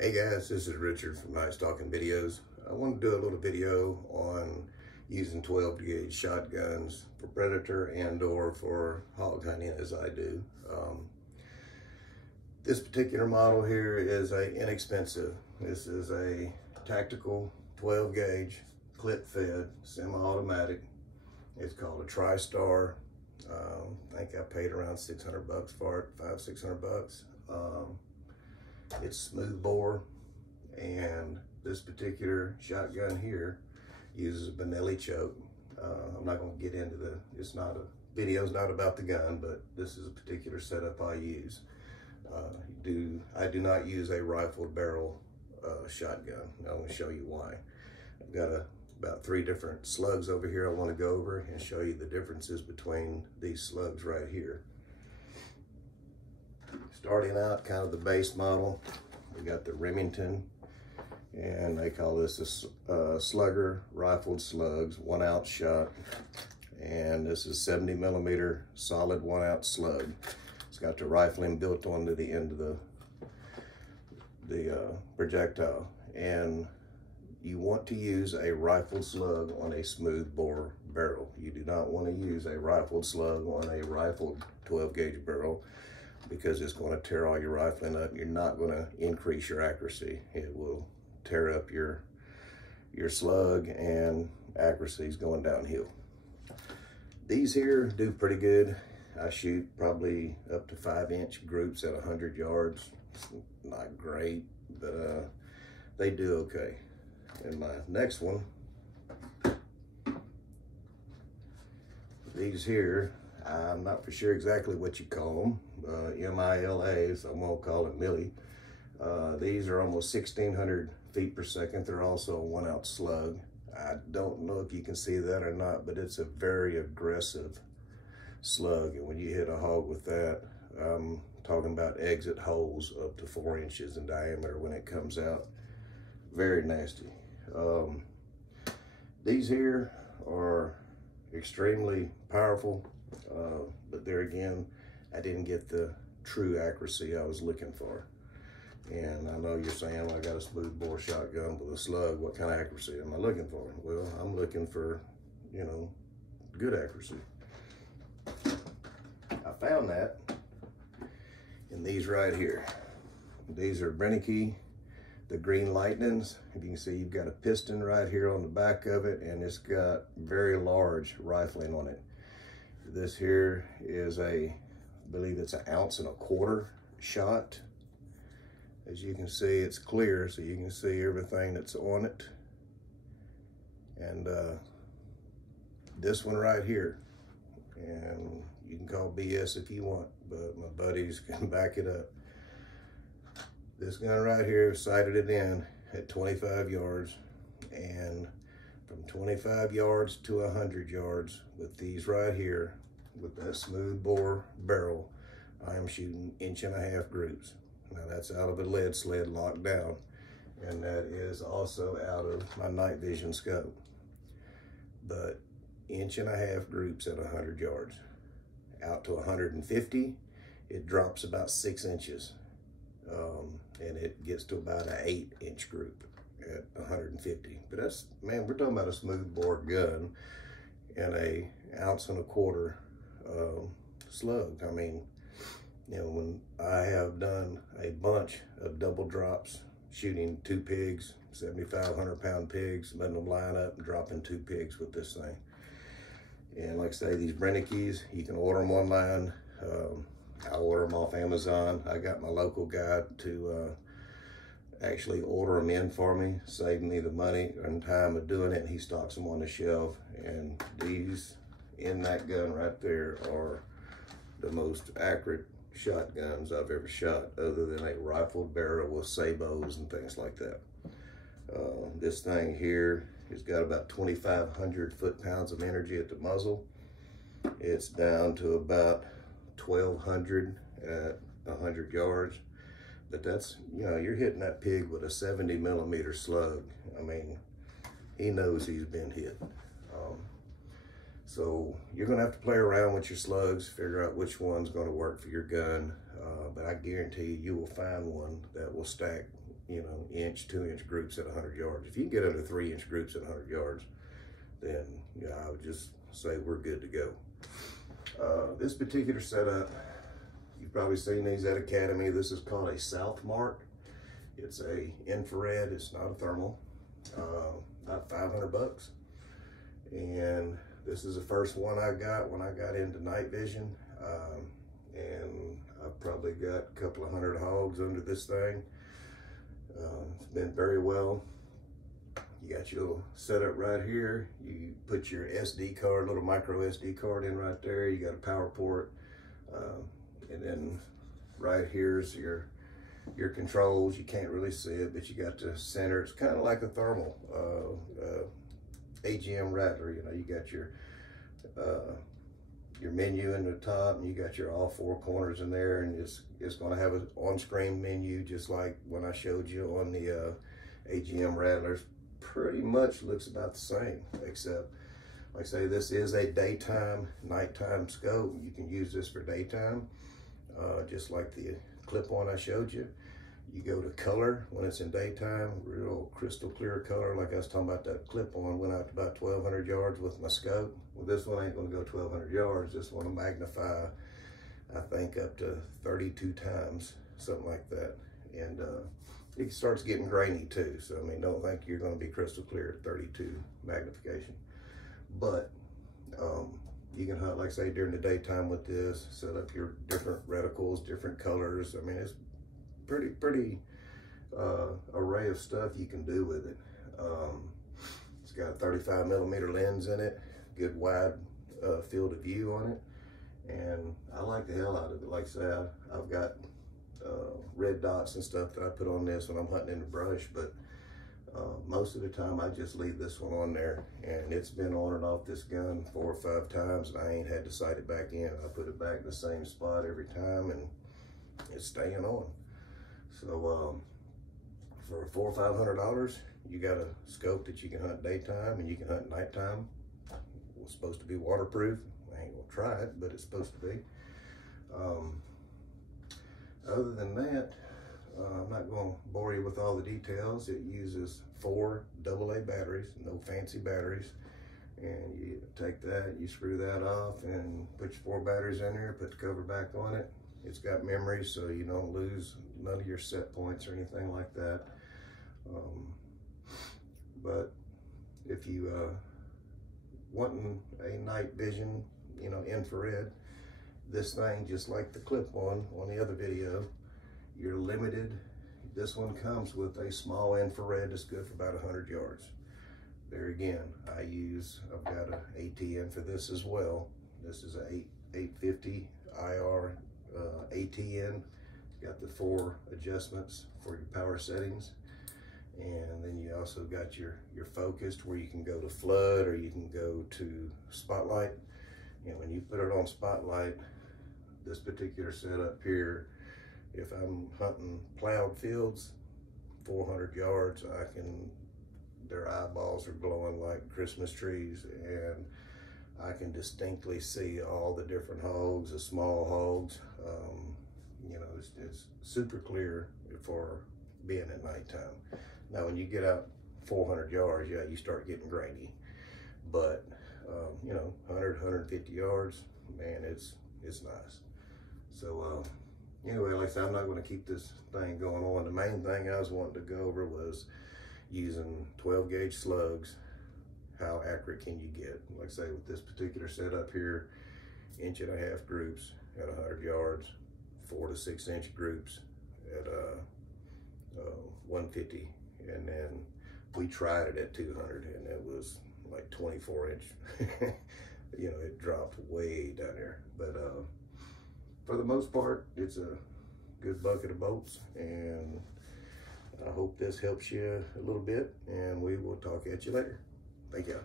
Hey guys, this is Richard from Nightstalker'Z videos. I want to do a little video on using 12 gauge shotguns for predator and or for hog hunting as I do. This particular model here is inexpensive. This is a tactical 12 gauge clip fed semi-automatic. It's called a TriStar. I think I paid around $600 for it, $500–600. It's smooth bore, and this particular shotgun here uses a Benelli choke. I'm not going to get into video's not about the gun, but this is a particular setup I use. I do not use a rifled barrel shotgun. I'm going to show you why. I've got about 3 different slugs over here I want to go over and show you the differences between these slugs right here. Starting out, kind of the base model, we got the Remington, and they call this a Slugger rifled slugs, 1 ounce shot, and this is 70mm solid 1 ounce slug. It's got the rifling built onto the end of the projectile, and you want to use a rifled slug on a smooth bore barrel. You do not want to use a rifled slug on a rifled 12 gauge barrel, because it's going to tear all your rifling up. You're not going to increase your accuracy. It will tear up your slug, and accuracy is going downhill. These here do pretty good. I shoot probably up to 5-inch groups at 100 yards. It's not great, but they do okay. And my next one, these here, I'm not for sure exactly what you call them. MILA, so I'm gonna call it milli. These are almost 1,600 feet per second. They're also a 1 ounce slug. I don't know if you can see that or not, but it's a very aggressive slug. And when you hit a hog with that, I'm talking about exit holes up to 4 inches in diameter when it comes out. Very nasty. These here are extremely powerful, but there again, I didn't get the true accuracy I was looking for. And I know you're saying, well, I got a smooth bore shotgun with a slug. What kind of accuracy am I looking for? Well, I'm looking for, good accuracy. I found that in these right here. These are Brennecke, the Green Lightnings. If you can see, you've got a piston right here on the back of it, and it's got very large rifling on it. This here is I believe it's 1.25 ounce shot. As you can see, it's clear, so you can see everything that's on it. And this one right here, and you can call BS if you want, but my buddies can back it up. This gun right here, sighted it in at 25 yards, and from 25 yards to 100 yards with these right here, with that smooth bore barrel, I am shooting 1.5 inch groups. Now that's out of a lead sled locked down, and that is also out of my night vision scope. But 1.5 inch groups at 100 yards. Out to 150, it drops about 6 inches. And it gets to about an 8-inch group at 150. But that's, man, we're talking about a smooth bore gun and a 1.25 ounce slug. I mean, when I have done a bunch of double drops, shooting 2 pigs, 7,500-pound pigs, letting them line up and dropping 2 pigs with this thing. And like I say, these Brenneckes, you can order them online. I order them off Amazon. I got my local guy to actually order them in for me, save me the money and time of doing it, and he stocks them on the shelf. And these in that gun right there are the most accurate shotguns I've ever shot, other than a rifled barrel with sabots and things like that. This thing here has got about 2,500 foot-pounds of energy at the muzzle. It's down to about 1,200 at 100 yards, but that's, you're hitting that pig with a 70mm slug. I mean, he knows he's been hit. So you're gonna have to play around with your slugs, figure out which one's gonna work for your gun, but I guarantee you will find one that will stack you know, inch, 2-inch groups at 100 yards. If you can get under 3-inch groups at 100 yards, then yeah, I would just say we're good to go. This particular setup, you've probably seen these at Academy. This is called a South Mark. It's a infrared, it's not a thermal, about 500 bucks. And this is the first one I got when I got into night vision. And I've probably got a couple of 100 hogs under this thing. It's been very well. You got your setup right here. You put your SD card, little micro SD card in right there. You got a power port. And then right here's your controls. You can't really see it, but you got the center. It's kind of like a thermal AGM Rattler. You know, you got your menu in the top, and you got your all 4 corners in there, and it's going to have an on-screen menu just like when I showed you on the AGM Rattlers. Pretty much looks about the same, except like I say, this is a daytime, nighttime scope. You can use this for daytime, just like the clip-on I showed you. You go to color when it's in daytime, real crystal clear color. Like I was talking about, that clip-on went out to about 1,200 yards with my scope. Well, this one ain't gonna go 1,200 yards. This one will magnify, I think, up to 32 times, something like that. And it starts getting grainy too. So, I mean, don't think you're gonna be crystal clear at 32 magnification. But you can hunt, like I say, during the daytime with this, set up your different reticles, different colors. I mean, it's pretty array of stuff you can do with it. It's got a 35mm lens in it, good wide field of view on it, and I like the hell out of it. Like I say, I've got red dots and stuff that I put on this when I'm hunting in the brush, but most of the time I just leave this one on there, and it's been on and off this gun 4 or 5 times, and I ain't had to sight it back in. I put it back in the same spot every time, and it's staying on. So for $400 or $500, you got a scope that you can hunt daytime and you can hunt nighttime. It's supposed to be waterproof. I ain't gonna try it, but it's supposed to be. Other than that, I'm not gonna bore you with all the details. It uses 4 AA batteries, no fancy batteries. And you take that, you screw that off and put your 4 batteries in there, put the cover back on it. It's got memory, so you don't lose none of your set points or anything like that. But if you wanting a night vision, you know, infrared, this thing, just like the clip-on the other video, you're limited. This one comes with a small infrared that's good for about 100 yards. There again, I've got an ATN for this as well. This is a 850 IR ATN. It's got the 4 adjustments for your power settings, and then you also got your focused, where you can go to flood or you can go to spotlight. And when you put it on spotlight, this particular setup here, if I'm hunting plowed fields 400 yards, their eyeballs are glowing like Christmas trees, and I can distinctly see all the different hogs, the small hogs. You know, it's super clear for being at nighttime. Now, when you get out 400 yards, yeah, you start getting grainy. But, you know, 100, 150 yards, man, it's nice. So, anyway, like I said, I'm not going to keep this thing going on. The main thing I was wanting to go over was using 12 gauge slugs. How accurate can you get? Like I say, with this particular setup here, 1.5-inch groups at 100 yards, 4 to 6 inch groups at 150, and then we tried it at 200, and it was like 24 inch. You know, it dropped way down there. But for the most part, it's a good bucket of bolts, and I hope this helps you a little bit, and we will talk at you later. Thank you.